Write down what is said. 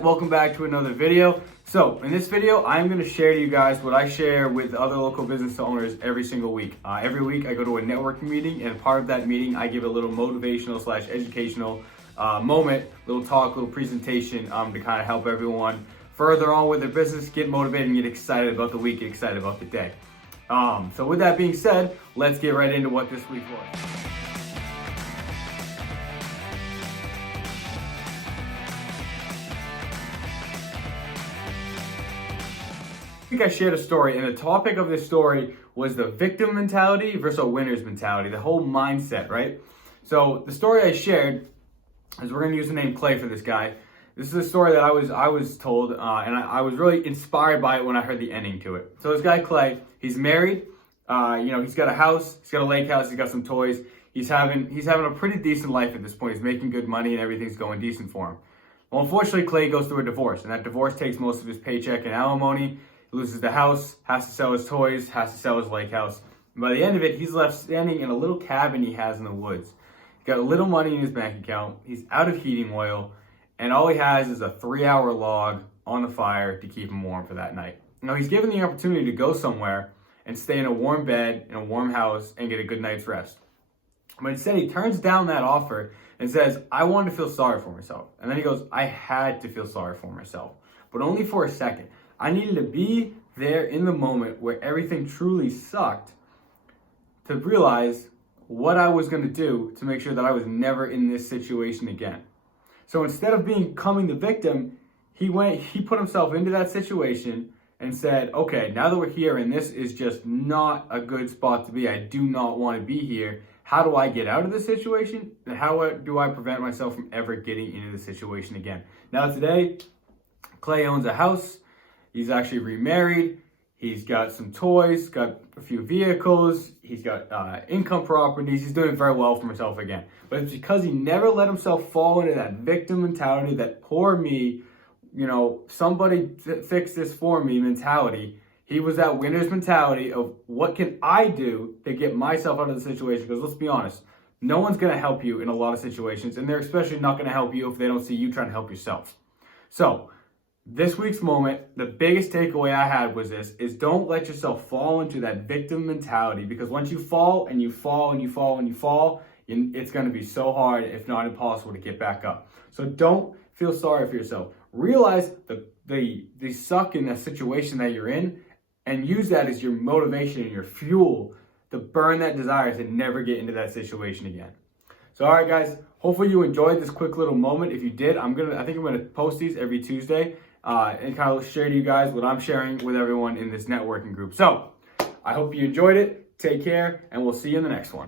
Welcome back to another video. So in this video, I'm going to share to you guys what I share with other local business owners every single week. Every week I go to a networking meeting, and part of that meeting I give a little motivational / educational moment, little talk, little presentation to kind of help everyone further on with their business, get motivated and get excited about the week, get excited about the day. So with that being said, let's get right into what this week was. I think I shared a story, and the topic of this story was the victim mentality versus a winner's mentality, the whole mindset, right? So the story I shared is, we're going to use the name Clay for this guy. This is a story that I was told, and I was really inspired by it when I heard the ending to it. So this guy Clay, he's married, he's got a house, he's got a lake house, he's got some toys. He's having a pretty decent life at this point. He's making good money and everything's going decent for him. Well, unfortunately, Clay goes through a divorce, and that divorce takes most of his paycheck and alimony. Loses the house, has to sell his toys, has to sell his lake house. And by the end of it, he's left standing in a little cabin he has in the woods. He's got a little money in his bank account, he's out of heating oil, and all he has is a 3-hour log on the fire to keep him warm for that night. Now, he's given the opportunity to go somewhere and stay in a warm bed, in a warm house, and get a good night's rest. But instead, he turns down that offer and says, I wanted to feel sorry for myself. And then he goes, I had to feel sorry for myself, but only for a second. I needed to be there in the moment where everything truly sucked to realize what I was going to do to make sure that I was never in this situation again. So instead of becoming the victim, he put himself into that situation and said, okay, now that we're here and this is just not a good spot to be, I do not want to be here. How do I get out of this situation? And how do I prevent myself from ever getting into the situation again? Now today, Clay owns a house. He's actually remarried. He's got some toys, got a few vehicles. He's got income properties. He's doing very well for himself again. But it's because he never let himself fall into that victim mentality, that poor me, somebody fix this for me mentality. He was that winner's mentality of, what can I do to get myself out of the situation? Because let's be honest, no one's going to help you in a lot of situations, and they're especially not going to help you if they don't see you trying to help yourself. So this week's moment, the biggest takeaway I had was this, is don't let yourself fall into that victim mentality, because once you fall and you fall and you fall and you fall, it's going to be so hard, if not impossible, to get back up. So don't feel sorry for yourself. Realize the suck in the situation that you're in, and use that as your motivation and your fuel to burn that desire to never get into that situation again. So all right, guys, hopefully you enjoyed this quick little moment. If you did, I think I'm gonna post these every Tuesday and kind of share to you guys what I'm sharing with everyone in this networking group. So I hope you enjoyed it. Take care, and we'll see you in the next one.